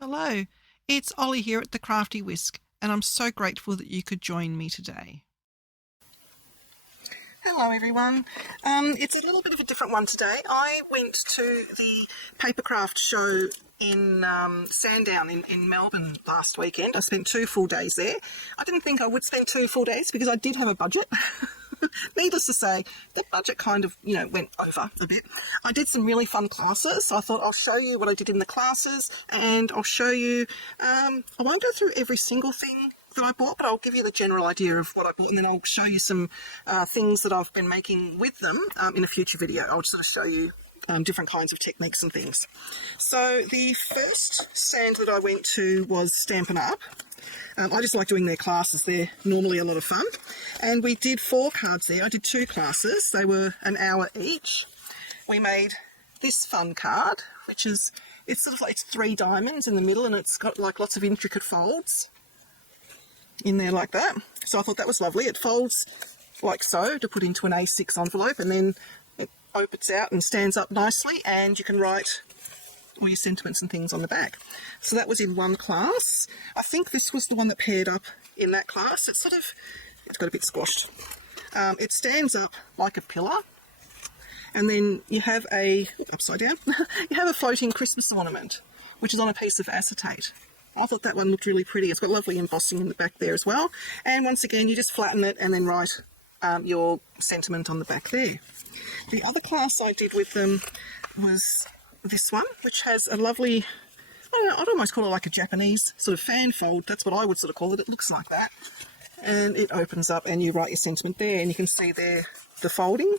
Hello, it's Ollie here at the Crafty Whisk, and I'm so grateful that you could join me today. Hello everyone. It's a little bit of a different one today. I went to the Papercraft show in Sandown in Melbourne last weekend. I spent 2 full days there. I didn't think I would spend 2 full days because I did have a budget. Needless to say, the budget kind of, went over a bit. I did some really fun classes, so I thought I'll show you what I did in the classes, and I'll show you, I won't go through every single thing that I bought, but I'll give you the general idea of what I bought, and then I'll show you some things that I've been making with them in a future video. I'll sort of show you different kinds of techniques and things. So the first stand that I went to was Stampin' Up. I just like doing their classes. They're normally a lot of fun. And we did 4 cards there. I did 2 classes. They were an hour each. We made this fun card, which is, it's sort of like, it's 3 diamonds in the middle, and it's got like lots of intricate folds in there like that. So I thought that was lovely. It folds like so to put into an A6 envelope, and then it opens out and stands up nicely, and you can write all your sentiments and things on the back. So that was in one class. I think this was the one that paired up in that class. It's got a bit squashed. It stands up like a pillar, and then you have upside down, you have a floating Christmas ornament, which is on a piece of acetate. I thought that one looked really pretty. It's got lovely embossing in the back there as well. And once again, you just flatten it and then write your sentiment on the back there. The other class I did with them was this one, which has a lovely, I don't know, I'd almost call it like a Japanese sort of fan fold. That's what I would sort of call it. It looks like that. And it opens up and you write your sentiment there, and you can see there the folding.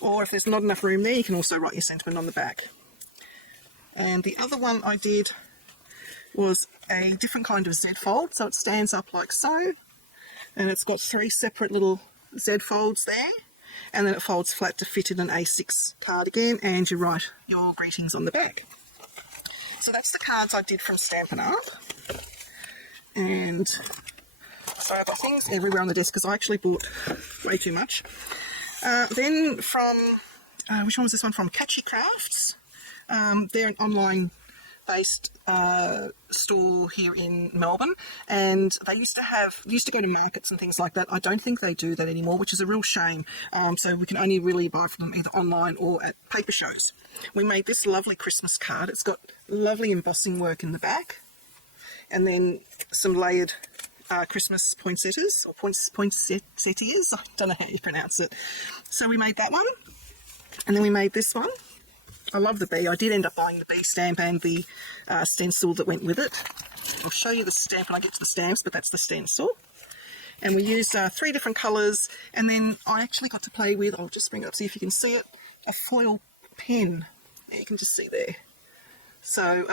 Or if there's not enough room there, you can also write your sentiment on the back. And the other one I did was a different kind of Z fold. So it stands up like so, and it's got 3 separate little Z folds there. And then it folds flat to fit in an A6 card again, and you write your greetings on the back. So that's the cards I did from Stampin' Up. And so I've got things everywhere on the desk because I actually bought way too much. Then from, which one was this one from? Catchy Crafts. They're an online based store here in Melbourne, and they used to go to markets and things like that. I don't think they do that anymore, which is a real shame. So we can only really buy from them either online or at paper shows. We made this lovely Christmas card. It's got lovely embossing work in the back, and then some layered Christmas poinsettias, or poinsettias, I don't know how you pronounce it. So we made that one, and then we made this one. I love the bee. I did end up buying the bee stamp and the stencil that went with it. I'll show you the stamp when I get to the stamps, but that's the stencil. And we used 3 different colours, and then I actually got to play with, I'll just bring it up, see if you can see it, a foil pen. There, you can just see there. So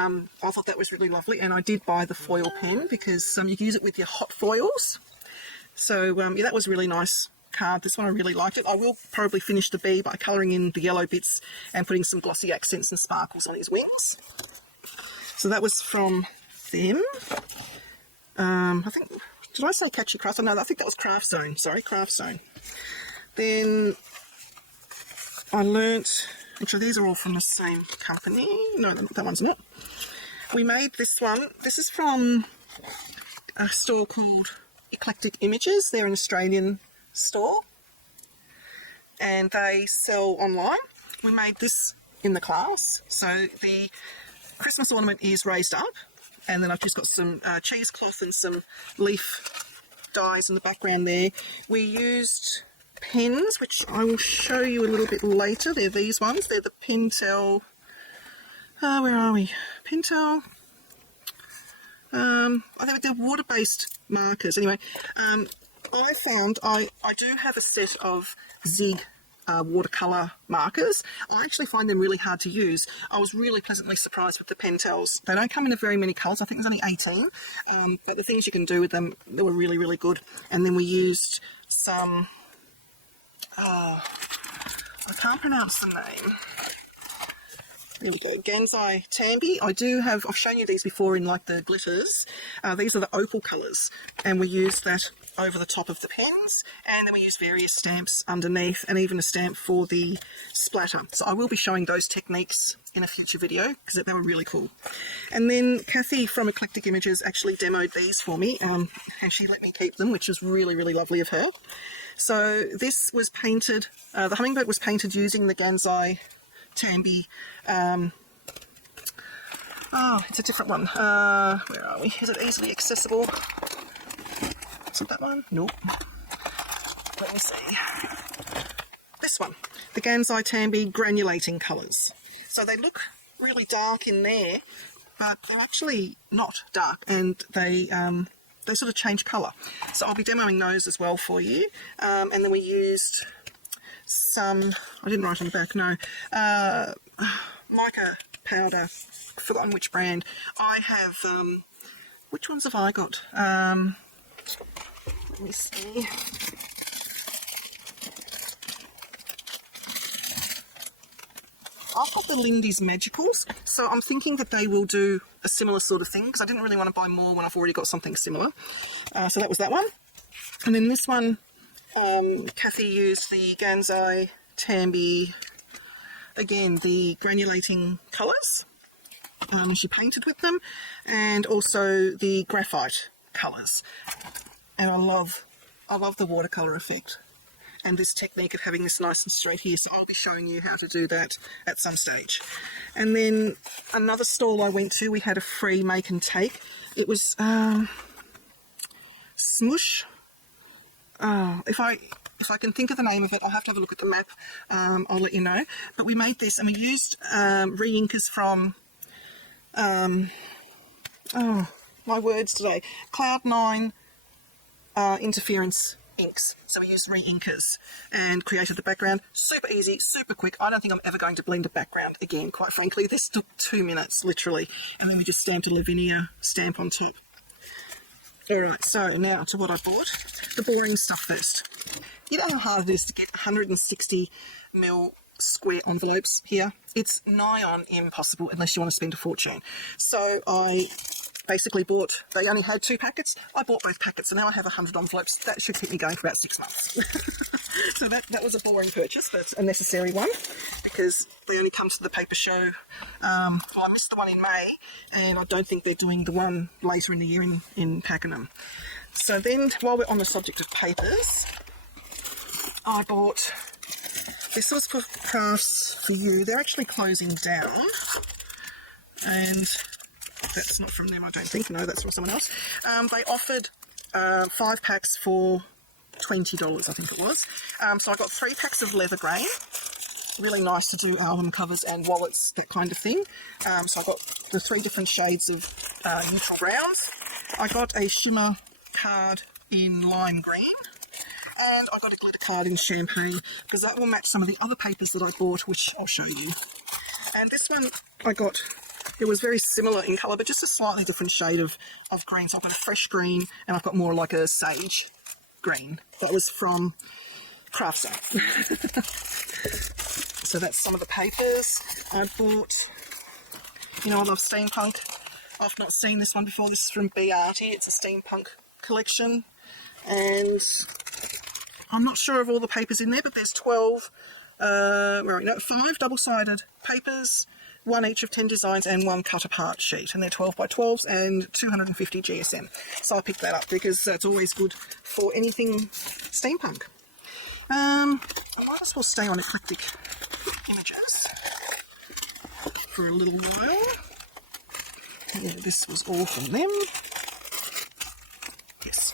I thought that was really lovely, and I did buy the foil pen because you can use it with your hot foils. So yeah, that was a really nice card. This one I really liked it. I will probably finish the bee by colouring in the yellow bits and putting some glossy accents and sparkles on his wings. So that was from them. I think, did I say Catchy Crafts? Oh, no, I think that was Craft Zone. Sorry, Craft Zone. Then I learnt, actually these are all from the same company. No, that one's not. We made this one. This is from a store called Eclectic Images. They're an Australian store, and they sell online. We made this in the class. So the Christmas ornament is raised up, and then I've just got some cheesecloth and some leaf dies in the background there. We used pens, which I will show you a little bit later. They're these ones. They're the Pentel, where are we? Pentel, they're water-based markers. Anyway, I found I do have a set of Zig watercolour markers. I actually find them really hard to use. I was really pleasantly surprised with the Pentels. They don't come in very many colours. I think there's only 18. But the things you can do with them, they were really, really good. And then we used some, I can't pronounce the name. There we go, Gansai Tambi. I've shown you these before in like the glitters. These are the opal colours, and we used that over the top of the pens, and then we use various stamps underneath and even a stamp for the splatter. So I will be showing those techniques in a future video because they were really cool. And then Kathy from Eclectic Images actually demoed these for me, and she let me keep them, which was really, really lovely of her. So this was painted, the hummingbird was painted using the Gansai Tambi. Oh, it's a different one. Where are we? Is it easily accessible? Is it that one? Nope. Let me see. This one, the Gansai Tambi granulating colours. So they look really dark in there, but they're actually not dark, and they sort of change colour. So I'll be demoing those as well for you. And then we used some, I didn't write on the back, no, mica powder, forgotten which brand. I have, which ones have I got? Let me see. I've got the Lindy's Magicals, so I'm thinking that they will do a similar sort of thing, because I didn't really want to buy more when I've already got something similar. So that was that one. And then this one, Kathy used the Gansai Tambi, again, the granulating colours. She painted with them, and also the graphite colours. And I love the watercolour effect and this technique of having this nice and straight here, so I'll be showing you how to do that at some stage. And then another stall I went to, we had a free make and take. It was Smush. If I can think of the name of it, I'll have to have a look at the map. I'll let you know. But we made this, and we used re-inkers from oh, my words today, Cloud9 interference inks. So we used re-inkers and created the background. Super easy, super quick. I don't think I'm ever going to blend a background again, quite frankly. This took 2 minutes, literally. And then we just stamped a Lavinia stamp on top. Alright, so now to what I bought. The boring stuff first. You know how hard it is to get 160mm square envelopes here? It's nigh on impossible unless you want to spend a fortune. So I basically bought, they only had 2 packets. I bought both packets, and now I have 100 envelopes. That should keep me going for about 6 months. So that was a boring purchase, but a necessary one, because they only come to the paper show. Well, I missed the one in May, and I don't think they're doing the one later in the year in Pakenham. So then, while we're on the subject of papers, I bought, this was for Crafts For You. They're actually closing down, and that's not from them, I don't think. No, that's from someone else. They offered 5 packs for $20, I think it was. So I got 3 packs of leather grain. Really nice to do album covers and wallets, that kind of thing. So I got the 3 different shades of neutral browns. I got a shimmer card in lime green. And I got a glitter card in champagne, because that will match some of the other papers that I bought, which I'll show you. And this one I got, it was very similar in colour, but just a slightly different shade of green. So I've got a fresh green, and I've got more like a sage green. That was from Crafts. So that's some of the papers I bought. You know, I love steampunk. I've not seen this one before. This is from B Arty. It's a steampunk collection. And I'm not sure of all the papers in there, but there's 5 double-sided papers, 1 each of 10 designs, and 1 cut-apart sheet. And they're 12 by 12s and 250 GSM. So I picked that up because that's always good for anything steampunk. I might as well stay on Eclectic Images for a little while. Yeah, this was all from them. Yes.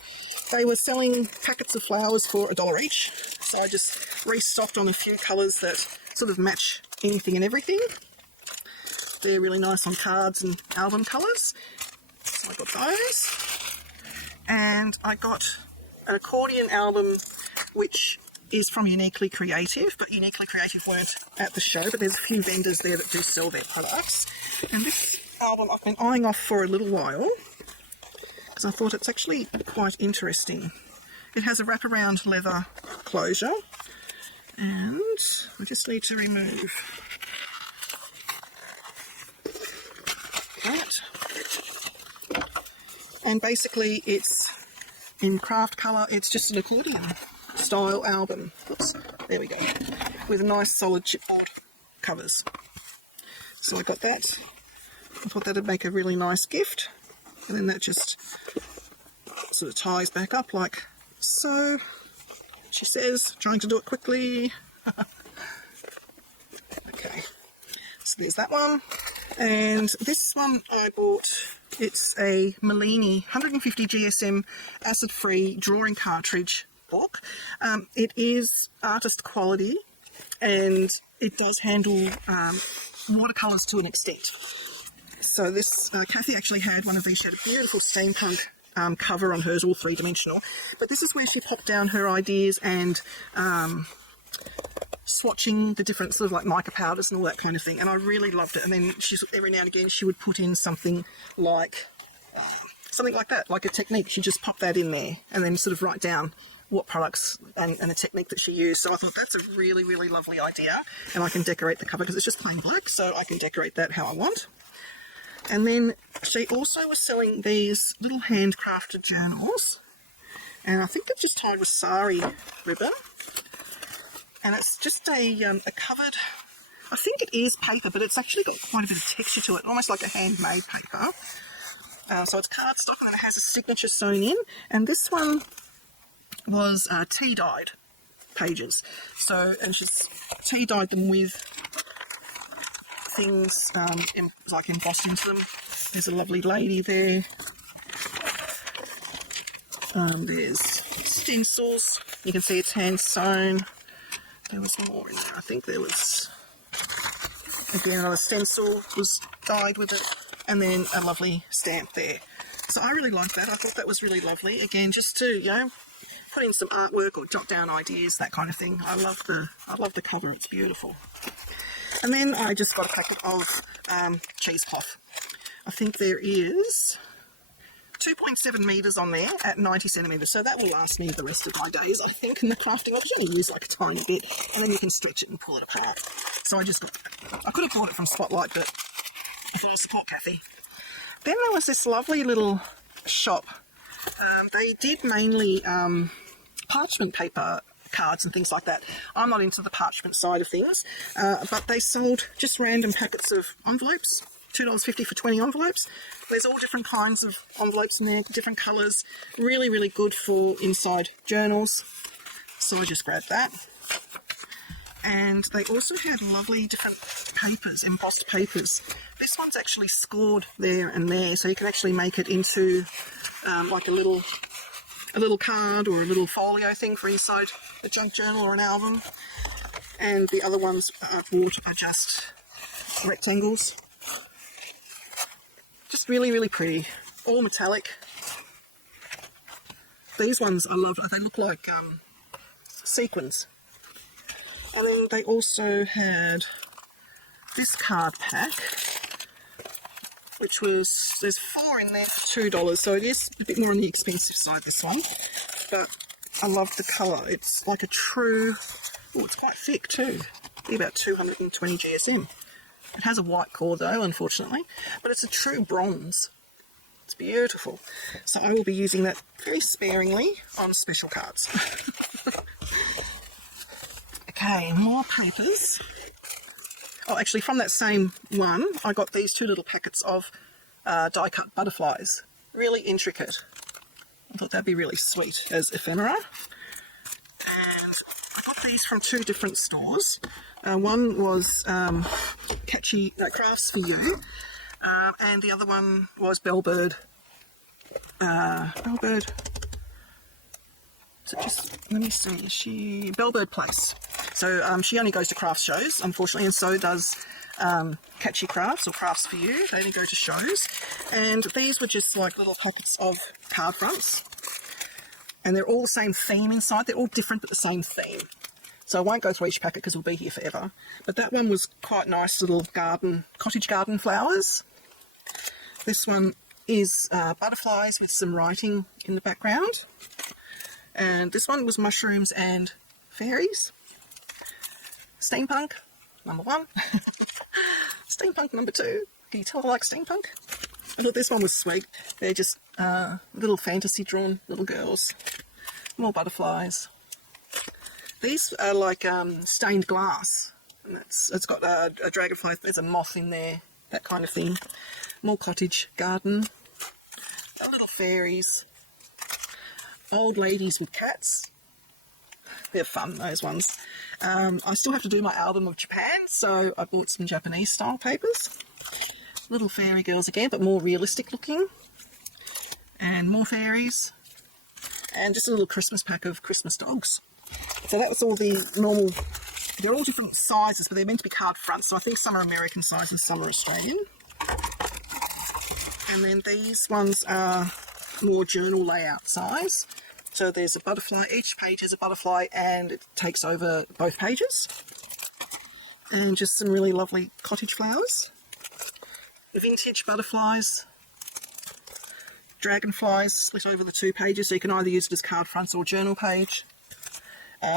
They were selling packets of flowers for $1 each, so I just restocked on a few colours that sort of match anything and everything. They're really nice on cards and album colours, so I got those. And I got an accordion album, which is from Uniquely Creative, but Uniquely Creative weren't at the show, but there's a few vendors there that do sell their products. And this album I've been eyeing off for a little while, because I thought it's actually quite interesting. It has a wraparound leather closure, and I just need to remove that. And basically it's in craft colour. It's just an accordion style album. Oops, there we go. With nice solid chipboard covers. So I got that. I thought that'd make a really nice gift. And then that just sort of ties back up like so. She says, trying to do it quickly. Okay, so there's that one. And this one I bought, it's a Mellini 150 GSM acid-free drawing cartridge book. It is artist quality and it does handle watercolours to an extent. So this, Kathy actually had one of these. She had a beautiful steampunk cover on hers, all three-dimensional. But this is where she popped down her ideas and swatching the different sort of like mica powders and all that kind of thing. And I really loved it. And then she's every now and again she would put in something like that, like a technique. She'd just pop that in there and then sort of write down what products and a technique that she used. So I thought that's a really, really lovely idea. And I can decorate the cover because it's just plain black, so I can decorate that how I want. And then she also was selling these little handcrafted journals, and I think it's just tied with sari ribbon, and it's just a covered, I think it is paper, but it's actually got quite a bit of texture to it, almost like a handmade paper. So it's cardstock and it has a signature sewn in, and this one was tea dyed pages. So, and she's tea dyed them with things like embossed into them. There's a lovely lady there. There's stencils. You can see it's hand sewn. There was more in there. I think there was, again, another stencil was dyed with it, and then a lovely stamp there. So I really liked that. I thought that was really lovely. Again, just to, you know, put in some artwork or jot down ideas, that kind of thing. I love the cover. It's beautiful. And then I just got a packet of cheesecloth. I think there is 2.7 metres on there at 90 centimetres, so that will last me the rest of my days, I think, in the crafting. I'll only use like a tiny bit, and then you can stretch it and pull it apart. So I just got, I could have bought it from Spotlight, but I thought I'd support Kathy. Then there was this lovely little shop. They did mainly parchment paper cards and things like that. I'm not into the parchment side of things, but they sold just random packets of envelopes, $2.50 for 20 envelopes. There's all different kinds of envelopes in there, different colours, really, really good for inside journals. So I just grabbed that. And they also had lovely different papers, embossed papers. This one's actually scored there and there, so you can actually make it into like a little card or a little folio thing for inside a junk journal or an album. And the other ones I've bought are just rectangles. Just really, really pretty. All metallic. These ones I love. They look like sequins. And then they also had this card pack, which was, there's 4 in there for $2, so it is a bit more on the expensive side, this one. But I love the colour. It's like a true, oh, it's quite thick too. Be about 220 GSM. It has a white core though, unfortunately, but it's a true bronze. It's beautiful. So I will be using that very sparingly on special cards. Okay, more papers. Oh, actually, from that same one, I got these 2 little packets of die-cut butterflies. Really intricate. I thought that'd be really sweet as ephemera. And I got these from 2 different stores. One was Crafts for You, and the other one was Bellbird. Bellbird. So just, let me see, Bellbird Place. So she only goes to craft shows, unfortunately, and so does Catchy Crafts or Crafts for You. They only go to shows. And these were just like little packets of card fronts. And they're all the same theme inside. They're all different but the same theme. So I won't go through each packet because we'll be here forever. But that one was quite nice, little garden, cottage garden flowers. This one is butterflies with some writing in the background. And this one was mushrooms and fairies. Steampunk, number 1. Steampunk, number 2. Can you tell I like steampunk? I thought this one was sweet. They're just little fantasy drawn little girls. More butterflies. These are like stained glass. And it's got a dragonfly, there's a moth in there, that kind of thing. More cottage garden. Little fairies. Old ladies with cats. They're fun, those ones. I still have to do my album of Japan, so I bought some Japanese style papers. Little fairy girls again, but more realistic looking. And more fairies. And just a little Christmas pack of Christmas dogs. So that was all the normal. They're all different sizes, but they're meant to be card fronts. So I think some are American sizes, some are Australian. And then these ones are more journal layout size. So there's a butterfly, each page has a butterfly and it takes over both pages. And just some really lovely cottage flowers. Vintage butterflies. Dragonflies split over the 2 pages, so you can either use it as card fronts or journal page.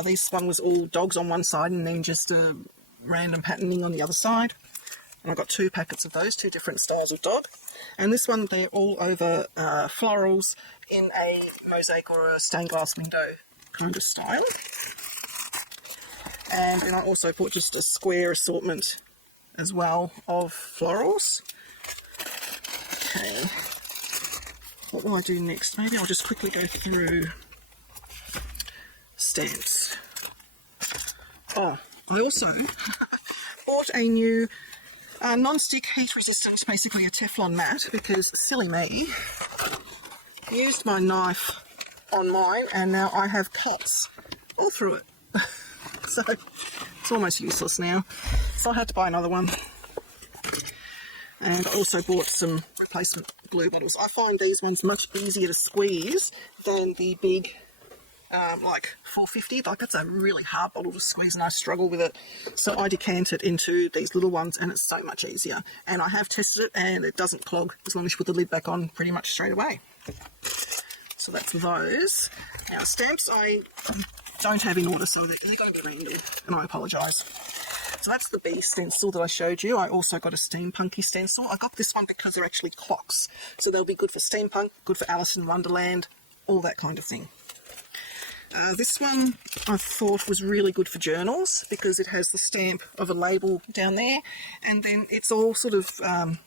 This one was all dogs on one side and then just a random patterning on the other side. And I got 2 packets of those, 2 different styles of dog. And this one, they're all over florals in a mosaic or a stained glass window kind of style. And then I also bought just a square assortment as well of florals. Okay, what will I do next? Maybe I'll just quickly go through stamps. Oh, I also bought a new non-stick heat resistant, basically a Teflon mat, because silly me, used my knife on mine and now I have cuts all through it. So it's almost useless now. So I had to buy another one. And I also bought some replacement glue bottles. I find these ones much easier to squeeze than the big like 450, like that's a really hard bottle to squeeze and I struggle with it. So I decant it into these little ones and it's so much easier. And I have tested it and it doesn't clog as long as you put the lid back on pretty much straight away. So that's those. Now stamps I don't have in order, so they're going to be random and I apologise. So that's the bee stencil that I showed you. I also got a steampunky stencil. I got this one because they're actually clocks. So they'll be good for steampunk, good for Alice in Wonderland, all that kind of thing. This one I thought was really good for journals because it has the stamp of a label down there and then it's all sort of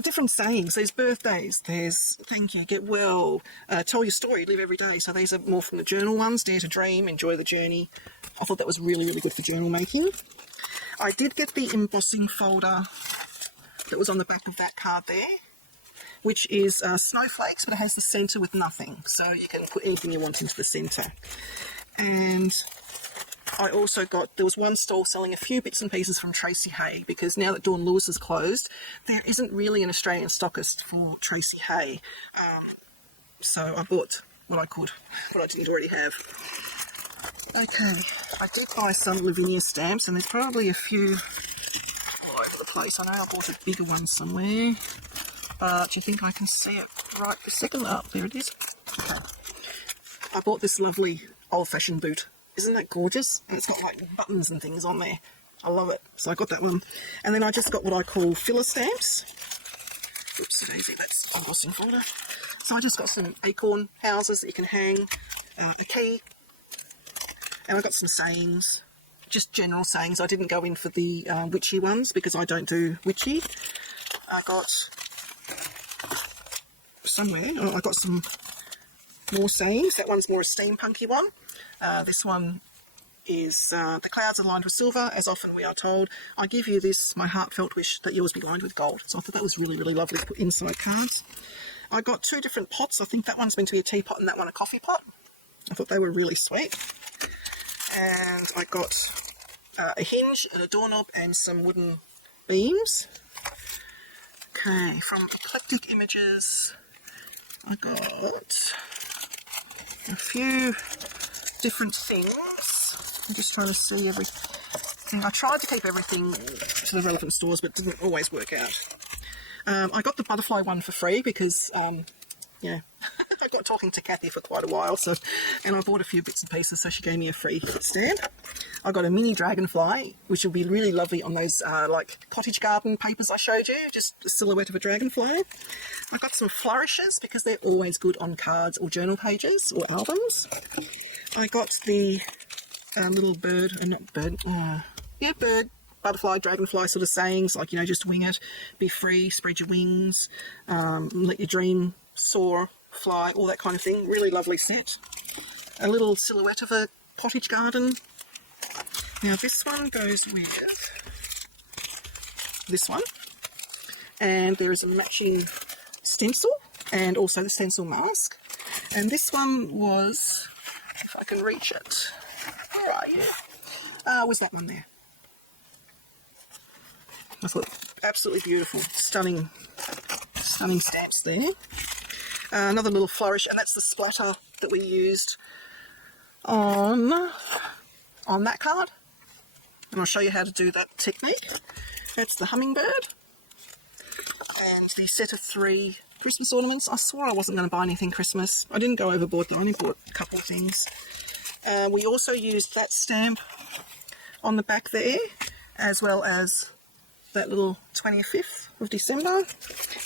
different sayings. There's birthdays, there's thank you, get well, tell your story, live every day. So these are more from the journal ones, dare to dream, enjoy the journey. I thought that was really, really good for journal making. I did get the embossing folder that was on the back of that card there, which is snowflakes, but it has the centre with nothing. So you can put anything you want into the centre. And I also got, there was one stall selling a few bits and pieces from Tracy Hay, because now that Dawn Lewis is closed, there isn't really an Australian stockist for Tracy Hay. So I bought what I could, what I didn't already have. Okay, I did buy some Lavinia stamps, and there's probably a few all over the place. I know I bought a bigger one somewhere, but do you think I can see it right this second? Oh, there it is. Okay. I bought this lovely old-fashioned boot. Isn't that gorgeous? And it's got like buttons and things on there. I love it. So I got that one. And then I just got what I call filler stamps. Oops, daisy, that's embossing folder. So I just got some acorn houses that you can hang, a key, and I got some sayings, just general sayings. I didn't go in for the witchy ones because I don't do witchy. I got somewhere, oh, I got some more sayings. That one's more a steampunky one. This one is the clouds are lined with silver, as often we are told. I give you this, my heartfelt wish that yours be lined with gold. So I thought that was really, really lovely to put inside cards. I got 2 different pots. I think that one's meant to be a teapot and that one a coffee pot. I thought they were really sweet. And I got a hinge and a doorknob and some wooden beams. Okay, from Eclectic Images, I got a few different things. I'm just trying to see everything. I tried to keep everything to the relevant stores, but it didn't always work out. I got the butterfly one for free because yeah, I got talking to Kathy for quite a while, and I bought a few bits and pieces, so she gave me a free stand. I got a mini dragonfly, which will be really lovely on those like cottage garden papers I showed you, just a silhouette of a dragonfly. I got some flourishes because they're always good on cards or journal pages or albums. I got the little bird, bird, butterfly, dragonfly sort of sayings, like, just wing it, be free, spread your wings, let your dream soar, fly, all that kind of thing. Really lovely set. A little silhouette of a cottage garden. Now this one goes with this one, and there is a matching stencil and also the stencil mask. And this one was, if I can reach it, where are you? Was that one there? I thought, absolutely beautiful, stunning stamps there. Another little flourish, and that's the splatter that we used on that card. And I'll show you how to do that technique. That's the hummingbird. And the set of 3 Christmas ornaments. I swore I wasn't going to buy anything Christmas. I didn't go overboard though, I only bought a couple of things. We also used that stamp on the back there, as well as that little 25th of December.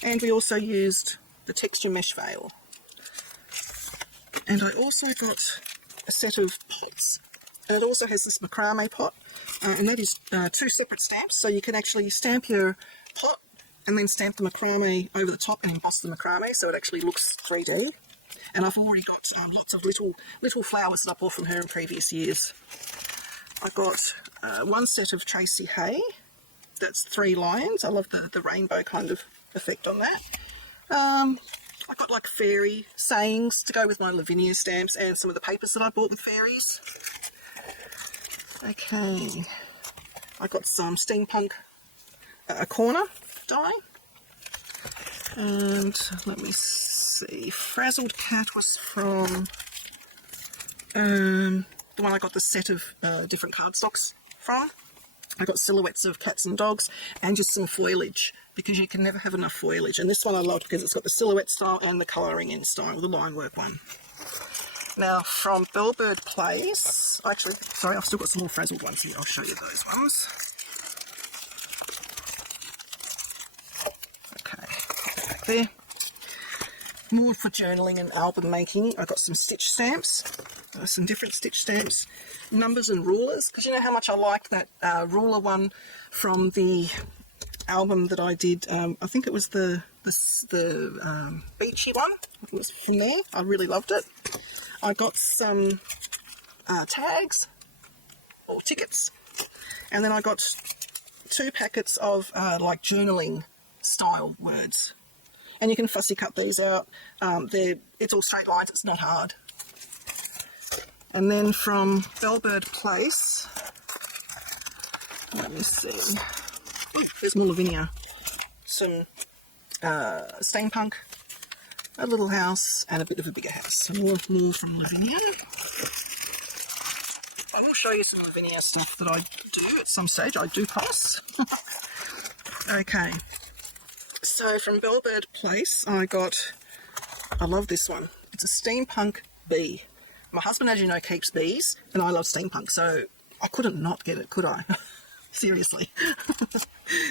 And we also used the texture mesh veil. And I also got a set of pots. And it also has this macrame pot. And that is 2 separate stamps, so you can actually stamp your pot and then stamp the macrame over the top and emboss the macrame so it actually looks 3D. And I've already got lots of little flowers that I bought from her in previous years. I got 1 set of Tracy Hay. That's 3 lions. I love the rainbow kind of effect on that. I got like fairy sayings to go with my Lavinia stamps and some of the papers that I bought with fairies. Okay, I got some steampunk corner die, and let me see, Frazzled Cat was from the one I got the set of different cardstocks from. I got silhouettes of cats and dogs and just some foliage, because you can never have enough foliage. And this one I loved because it's got the silhouette style and the colouring in style, the line work one. Now from Bellbird Place, actually, sorry, I've still got some more frazzled ones here. I'll show you those ones. Okay, back there. More for journaling and album making. I got some stitch stamps, some different stitch stamps, numbers and rulers, because you know how much I liked that ruler one from the album that I did. I think it was the beachy one. It was from there. I really loved it. I got some tags or tickets, and then I got 2 packets of like journaling style words, and you can fussy cut these out. It's all straight lines, it's not hard. And then from Bellbird Place, let me see, ooh, there's more Lavinia, some steampunk, a little house, and a bit of a bigger house. More from Lavinia. I will show you some Lavinia stuff that I do at some stage. I do pass. Okay. So from Bellbird Place, I love this one. It's a steampunk bee. My husband, as you know, keeps bees, and I love steampunk, so I couldn't not get it, could I? Seriously.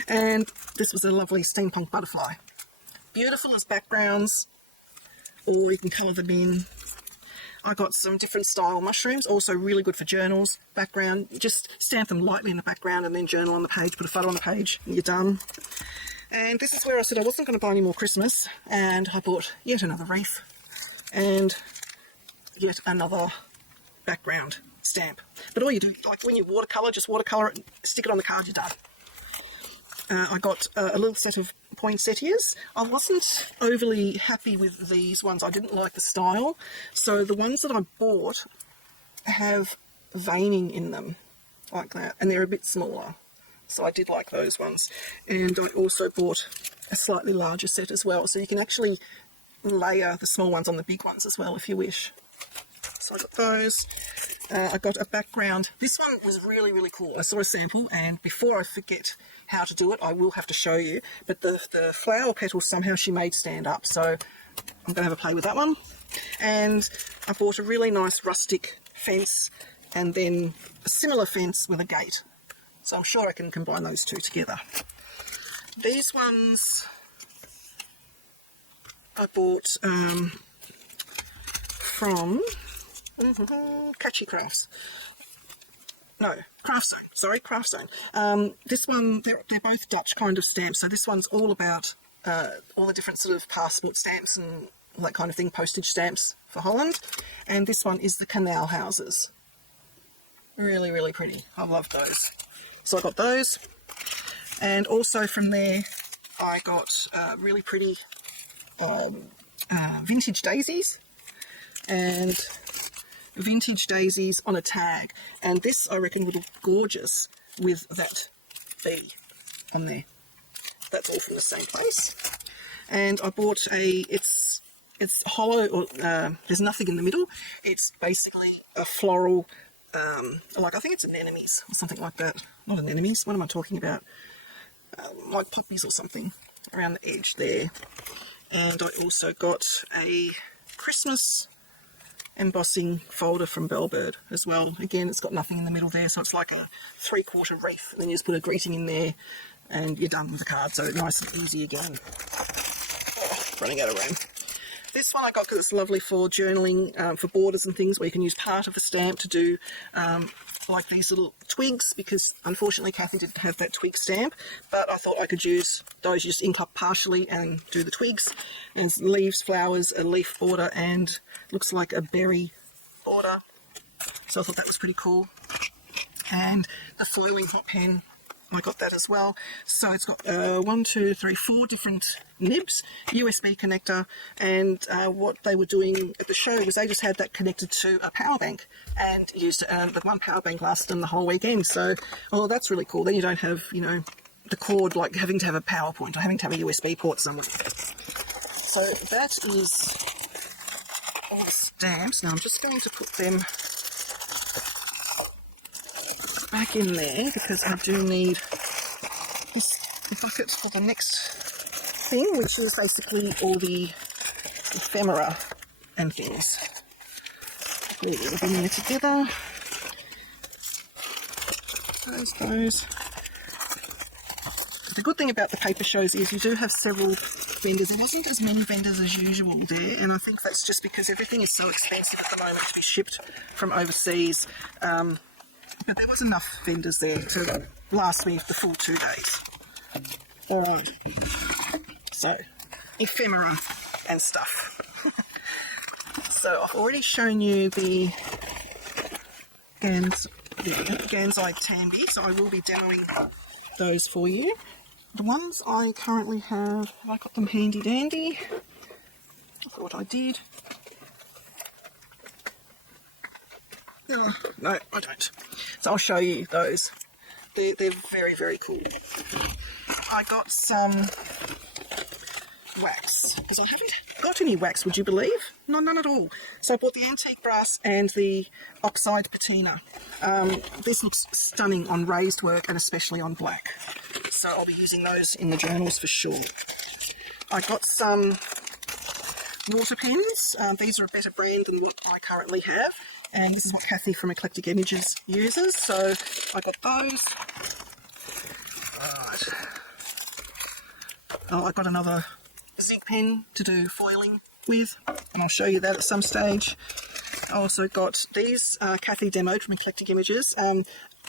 And this was a lovely steampunk butterfly. Beautiful as backgrounds, or you can colour them in. I got some different style mushrooms, also really good for journals, background. Just stamp them lightly in the background and then journal on the page, put a photo on the page, and you're done. And this is where I said I wasn't going to buy any more Christmas, and I bought yet another wreath and yet another background stamp. But all you do, like when you watercolour, just watercolour it, stick it on the card, you're done. I got a little set of poinsettias. I wasn't overly happy with these ones. I didn't like the style. So the ones that I bought have veining in them, like that, and they're a bit smaller. So I did like those ones. And I also bought a slightly larger set as well, so you can actually layer the small ones on the big ones as well if you wish. So I got those. I got a background. This one was really, really cool. I saw a sample, and before I forget how to do it, I will have to show you. But the flower petals somehow she made stand up. So I'm going to have a play with that one. And I bought a really nice rustic fence and then a similar fence with a gate. So I'm sure I can combine those two together. These ones I bought from Catchy Crafts. No, Craft Zone. Sorry, Craft Zone. This one, they're both Dutch kind of stamps. So this one's all about all the different sort of passport stamps and all that kind of thing, postage stamps for Holland. And this one is the canal houses. Really, really pretty. I love those. So I got those. And also from there, I got really pretty vintage daisies. And vintage daisies on a tag. And this, I reckon, would look gorgeous with that bee on there. That's all from the same place. And I bought it's hollow, or there's nothing in the middle. It's basically a floral, like I think it's anemones or something like that. Not anemones, what am I talking about? Like poppies or something around the edge there. And I also got a Christmas embossing folder from Bellbird as well. Again, it's got nothing in the middle there, so it's like a 3/4 wreath. And then you just put a greeting in there and you're done with the card, so nice and easy again. Oh, running out of room. This one I got because it's lovely for journaling, for borders and things, where you can use part of the stamp to do like these little twigs, because unfortunately Kathy didn't have that twig stamp, but I thought I could use those. You just ink up partially and do the twigs, and it's leaves, flowers, a leaf border, and looks like a berry border. So I thought that was pretty cool. And the foiling hot pen, I got that as well. So it's got 1, 2, 3, 4 different nibs, USB connector, and what they were doing at the show was they just had that connected to a power bank and used the one power bank lasted them the whole weekend. So, oh, that's really cool. Then you don't have, you know, the cord like having to have a power point or having to have a USB port somewhere. So that is all the stamps. Now I'm just going to put them back in there because I do need this bucket for the next thing, which is basically all the ephemera and things. There, we'll bring them together. Those. The good thing about the paper shows is you do have several vendors. There wasn't as many vendors as usual there, and I think that's just because everything is so expensive at the moment to be shipped from overseas. But there was enough vendors there to last me the full 2 days. So, ephemera and stuff. So I've already shown you the Gansai Tambi, so I will be demoing those for you. The ones I currently have I got them handy dandy? I thought I did. No, I don't. So I'll show you those. They're very, very cool. I got some wax, because I haven't got any wax, would you believe? No, none at all. So I bought the antique brass and the oxide patina. This looks stunning on raised work and especially on black. So I'll be using those in the journals for sure. I got some water pens. These are a better brand than what I currently have. And this is what Kathy from Eclectic Images uses, so I got those. Right. Oh, I got another zinc pen to do foiling with, and I'll show you that at some stage. I also got these, Kathy demoed from Eclectic Images.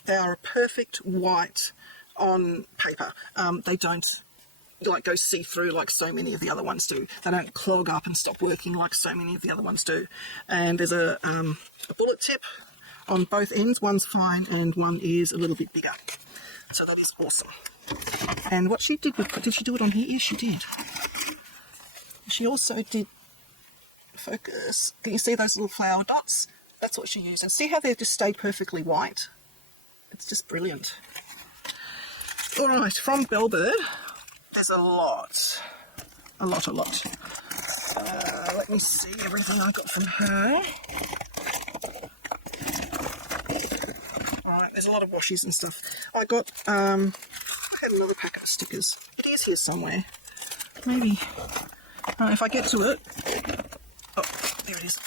They are a perfect white on paper. They don't like go see-through like so many of the other ones do. They don't clog up and stop working like so many of the other ones do. And there's a bullet tip on both ends. One's fine and one is a little bit bigger. So that is awesome. And what she did did she do it on here? Yes, she did. She also did focus. Can you see those little flower dots? That's what she used. And see how they just stayed perfectly white? It's just brilliant. All right, from Bellbird. There's a lot. Let me see everything I got from her. Alright, there's a lot of washies and stuff. I got, I had another packet of stickers. It is here somewhere. Maybe If I get to it, oh, there it is.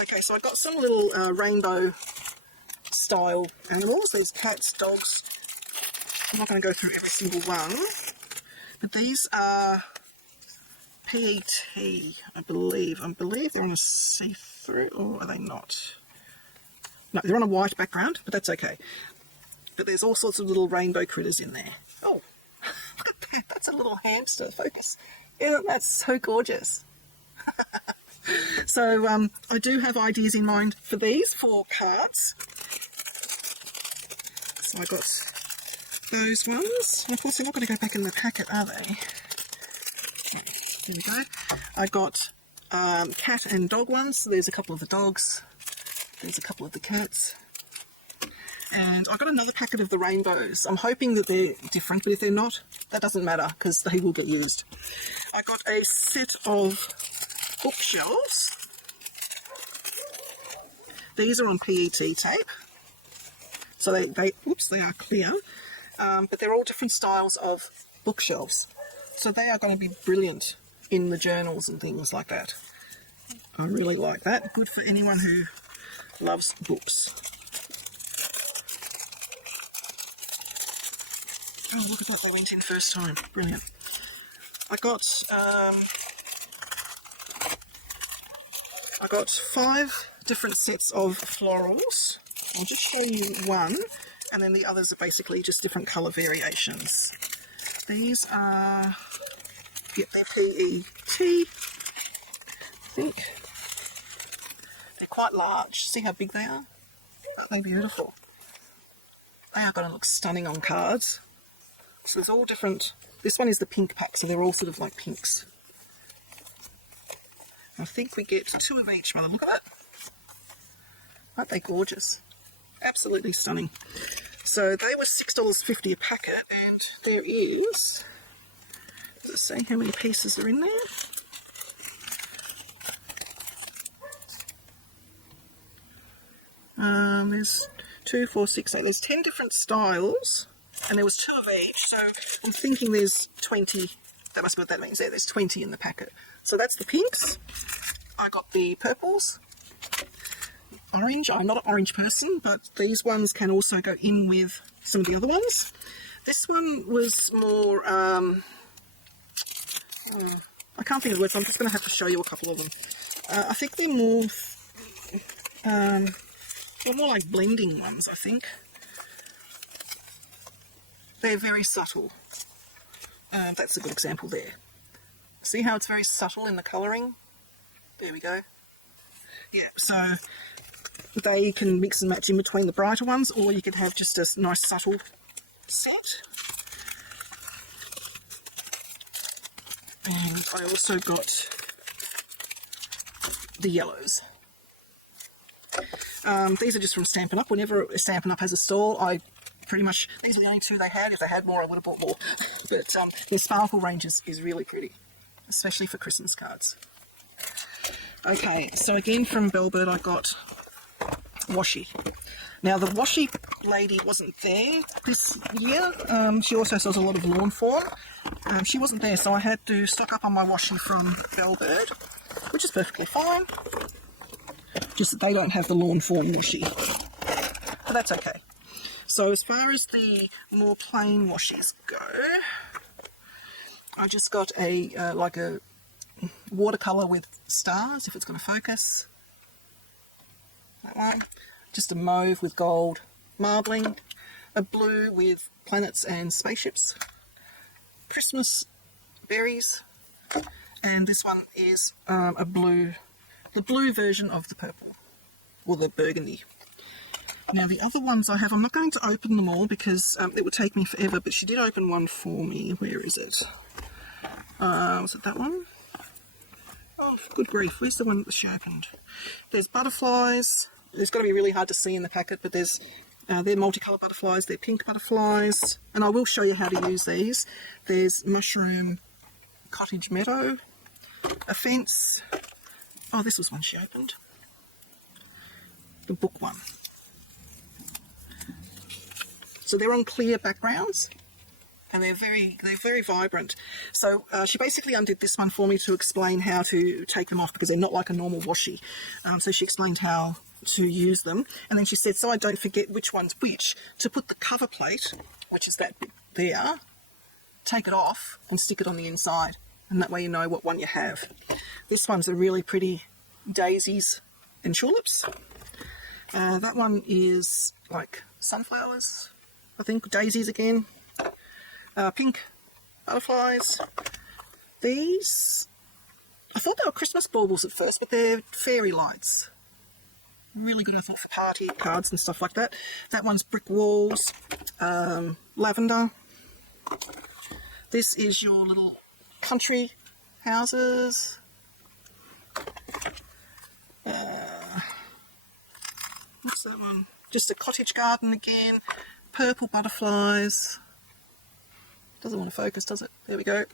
Okay, so I got some little rainbow style animals. These cats, dogs. I'm not going to go through every single one, but these are PET, I believe. I believe they're on a see-through, or are they not? No, they're on a white background, but that's okay. But there's all sorts of little rainbow critters in there. Oh, look at that. That's a little hamster. Focus. Isn't that so gorgeous? So I do have ideas in mind for these, for cards. So I got those ones. And of course, they're not going to go back in the packet, are they? Right, there we go. I got cat and dog ones. So there's a couple of the dogs. There's a couple of the cats. And I got another packet of the rainbows. I'm hoping that they're different, but if they're not, that doesn't matter because they will get used. I got a set of bookshelves. These are on PET tape. So they are clear. But they're all different styles of bookshelves. So they are going to be brilliant in the journals and things like that. I really like that. Good for anyone who loves books. Oh, look at that, they went in first time. Brilliant. I got 5 different sets of florals. I'll just show you one, and then the others are basically just different colour variations. These are, yeah, they're PET, I think. They're quite large. See how big they are? Aren't they beautiful? They are going to look stunning on cards. So there's all different. This one is the pink pack, so they're all sort of like pinks. I think we get 2 of each by the look of it. Aren't they gorgeous? Absolutely stunning. So they were $6.50 a packet, and there is, does it say how many pieces are in there? There's 2, 4, 6, 8. There's 10 different styles, and there was 2 of each. So I'm thinking there's 20. That must be what that means. There's 20 in the packet. So that's the pinks. I got the purples. Orange. I'm not an orange person, but these ones can also go in with some of the other ones. This one was more, I can't think of the words, so I'm just going to have to show you a couple of them. I think they're more like blending ones, I think. They're very subtle. That's a good example there. See how it's very subtle in the colouring? There we go. Yeah, so they can mix and match in between the brighter ones, or you could have just a nice subtle set. And I also got the yellows. These are just from Stampin' Up. Whenever Stampin' Up has a stall, I pretty much, these are the only 2 they had. If they had more, I would have bought more. But their sparkle range is really pretty, especially for Christmas cards. Okay, so again from Bellbird I got washi. Now the washi lady wasn't there this year. She also sells a lot of lawn form. She wasn't there, so I had to stock up on my washi from Bellbird, which is perfectly fine. Just that they don't have the lawn form washi, but that's okay. So as far as the more plain washies go, I just got a like a watercolour with stars, if it's going to focus. That one. Just a mauve with gold marbling, a blue with planets and spaceships, Christmas berries, and this one is a blue, the blue version of the purple, or the burgundy. Now the other ones I have, I'm not going to open them all because it would take me forever, but she did open one for me. Where is it? Was it that one? Oh, good grief, where's the one that she opened? There's butterflies. It's got to be really hard to see in the packet, but there's they're multicolour butterflies, they're pink butterflies, and I will show you how to use these. There's mushroom cottage meadow, a fence. Oh, this was one she opened. The book one. So they're on clear backgrounds. and they're very vibrant. So she basically undid this one for me to explain how to take them off, because they're not like a normal washi. So she explained how to use them, and then she said, so I don't forget which one's which, to put the cover plate, which is that bit there, take it off and stick it on the inside, and that way you know what one you have. This one's a really pretty daisies and tulips. That one is like sunflowers, I think, daisies again. Pink butterflies. These, I thought they were Christmas baubles at first, but they're fairy lights. Really good, I thought, for party cards and stuff like that. That one's brick walls, lavender. This is your little country houses. What's that one? Just a cottage garden again. Purple butterflies. Doesn't want to focus, does it? There we go.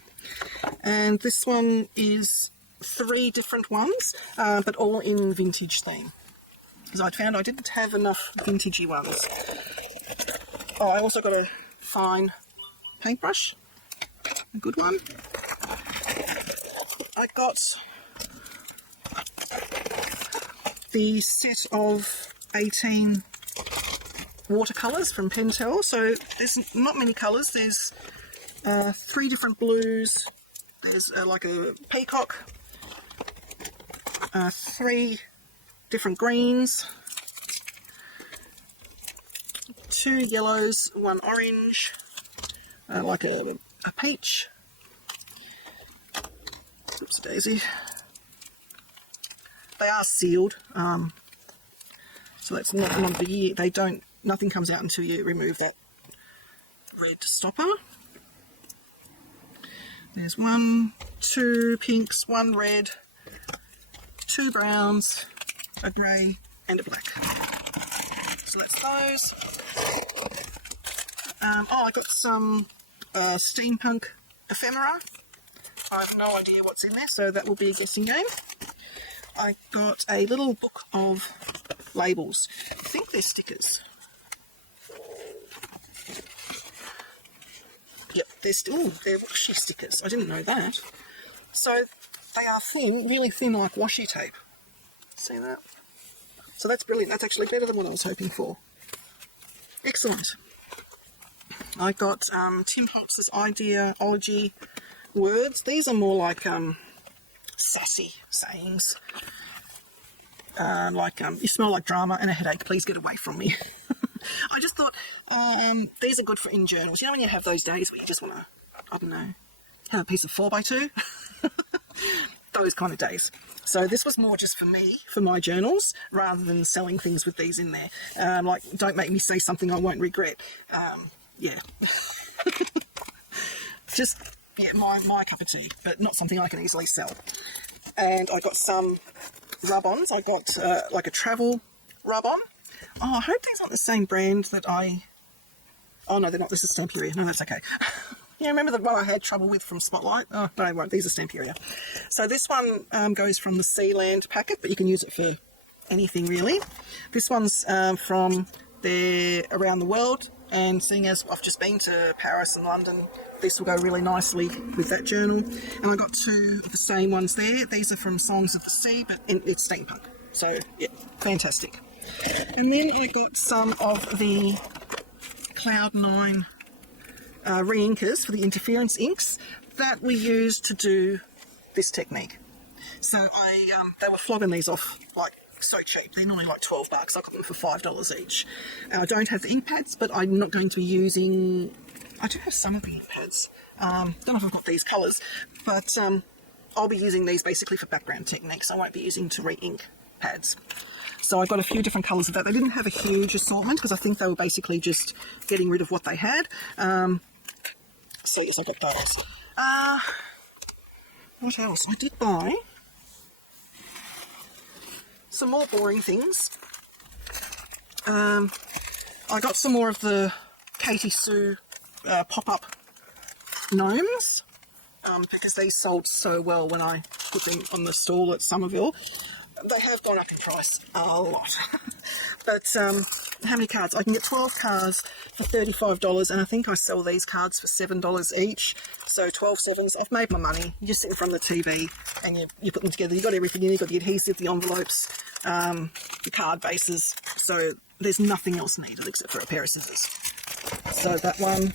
And this one is 3 different ones, but all in vintage theme. Because I'd found I didn't have enough vintagey ones. Oh, I also got a fine paintbrush. A good one. I got the set of 18 watercolours from Pentel. So there's not many colours. There's 3 different blues. There's like a peacock. 3 different greens. 2 yellows, 1 orange. Like a peach. Oops, daisy. They are sealed, so that's not the year. They don't. Nothing comes out until you remove that red stopper. There's 1, 2 pinks, 1 red, 2 browns, a grey, and a black. So that's those. I got some steampunk ephemera. I have no idea what's in there, so that will be a guessing game. I got a little book of labels. I think they're stickers. Yep, they're washi stickers. I didn't know that. So they are thin, really thin, like washi tape. See that? So that's brilliant. That's actually better than what I was hoping for. Excellent. I got Tim Holtz's Ideology words. These are more like sassy sayings. Like, you smell like drama and a headache, please get away from me. I just thought these are good for in journals. You know when you have those days where you just want to, I don't know, have a piece of 4x2? Those kind of days. So this was more just for me, for my journals, rather than selling things with these in there. Like, don't make me say something I won't regret. Yeah. Just, yeah, my cup of tea, but not something I can easily sell. And I got some rub-ons. I got like a travel rub-on. Oh, I hope these aren't the same brand that I... Oh, no, they're not. This is Stamperia. No, that's okay. Yeah, remember the one I had trouble with from Spotlight? Oh, no, I won't. These are Stamperia. So this one goes from the Sealand packet, but you can use it for anything, really. This one's from their Around the World, and seeing as I've just been to Paris and London, this will go really nicely with that journal. And I got 2 of the same ones there. These are from Songs of the Sea, but it's steampunk. So, yeah, fantastic. And then I got some of the Cloud9 re-inkers for the interference inks that we use to do this technique. So they were flogging these off like so cheap. They're normally like $12. I got them for $5 each. I don't have the ink pads, but I'm not going to be using... I do have some of the ink pads. Don't know if I've got these colours, but I'll be using these basically for background techniques. I won't be using to re-ink pads. So I got a few different colours of that. They didn't have a huge assortment because I think they were basically just getting rid of what they had. So yes, I got those. What else? I did buy some more boring things. I got some more of the Katie Sue pop-up gnomes because these sold so well when I put them on the stall at Somerville. They have gone up in price a lot. But how many cards? I can get 12 cards for $35, and I think I sell these cards for $7 each. So 12 sevens. I've made my money. You just sit in front of the TV and you put them together. You've got everything in. You've got the adhesive, the envelopes, the card bases. So there's nothing else needed except for a pair of scissors. So that one.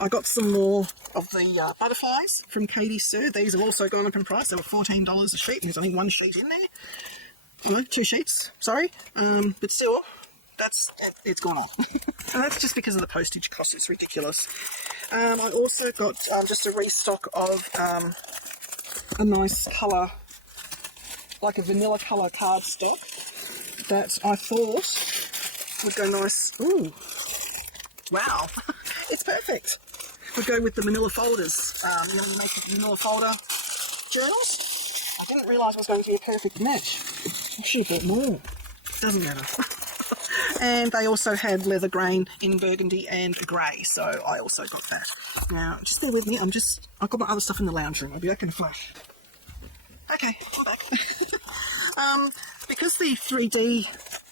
I got some more of the butterflies from Katie Sue. These have also gone up in price. They were $14 a sheet, and there's only one sheet in there. Oh, no, 2 sheets, sorry. But still, it's gone up. And that's just because of the postage cost. It's ridiculous. I also got just a restock of a nice colour, like a vanilla colour cardstock that I thought would go nice. Ooh, wow, it's perfect. Would go with the manila folders. You know, you make the manila folder journals. I didn't realise it was going to be a perfect match. I should have bought more. Doesn't matter. And they also had leather grain in burgundy and grey, so I also got that. Now, just bear with me. I've got my other stuff in the lounge room. I'll be back in a flash. Okay, I'm back. Because the 3D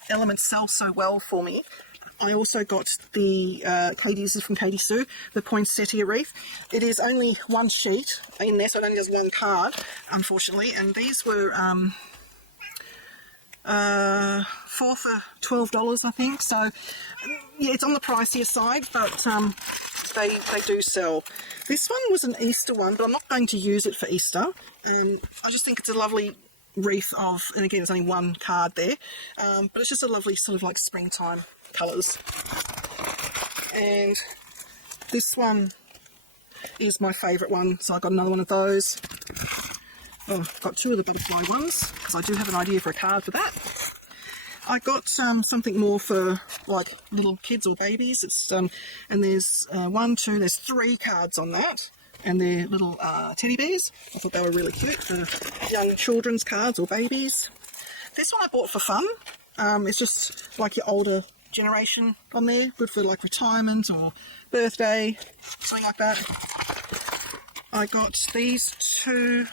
elements sell so well for me, I also got the this is from Katie Sue, the poinsettia wreath. It is only one sheet in there, so it only does one card, unfortunately. And these were 4 for $12, I think. So yeah, it's on the pricier side, but they do sell. This one was an Easter one, but I'm not going to use it for Easter. I just think it's a lovely wreath of, and again, there's only one card there, but it's just a lovely sort of like springtime colours. And this one is my favourite one, so I got another one of those. Oh, I've got 2 of the butterfly ones because I do have an idea for a card for that. I got something more for like little kids or babies. It's and there's 1, 2, there's 3 cards on that, and they're little teddy bears. I thought they were really cute for young children's cards or babies. This one I bought for fun. It's just like your older generation on there, good for like retirement or birthday, something like that. I got these 2.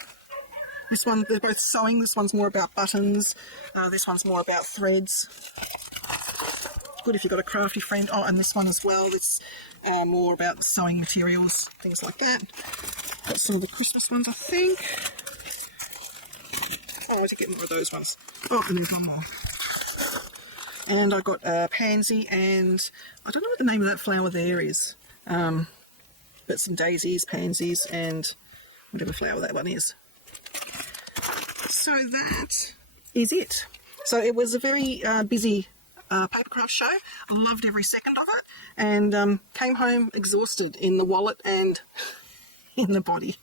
This one, they're both sewing. This one's more about buttons. This one's more about threads. Good if you've got a crafty friend. Oh, and this one as well. It's more about the sewing materials, things like that. Got some of the Christmas ones, I think. Oh, I did get more of those ones. Oh, and there's one more. And I got a pansy, and I don't know what the name of that flower there is, but some daisies, pansies, and whatever flower that one is. So that is it. So it was a very busy Papercraft show. I loved every second of it, and came home exhausted in the wallet and in the body.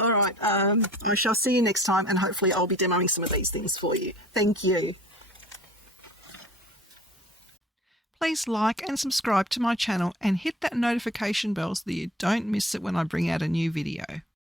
All right, I shall see you next time, and hopefully I'll be demoing some of these things for you. Thank you. Please like and subscribe to my channel and hit that notification bell so that you don't miss it when I bring out a new video.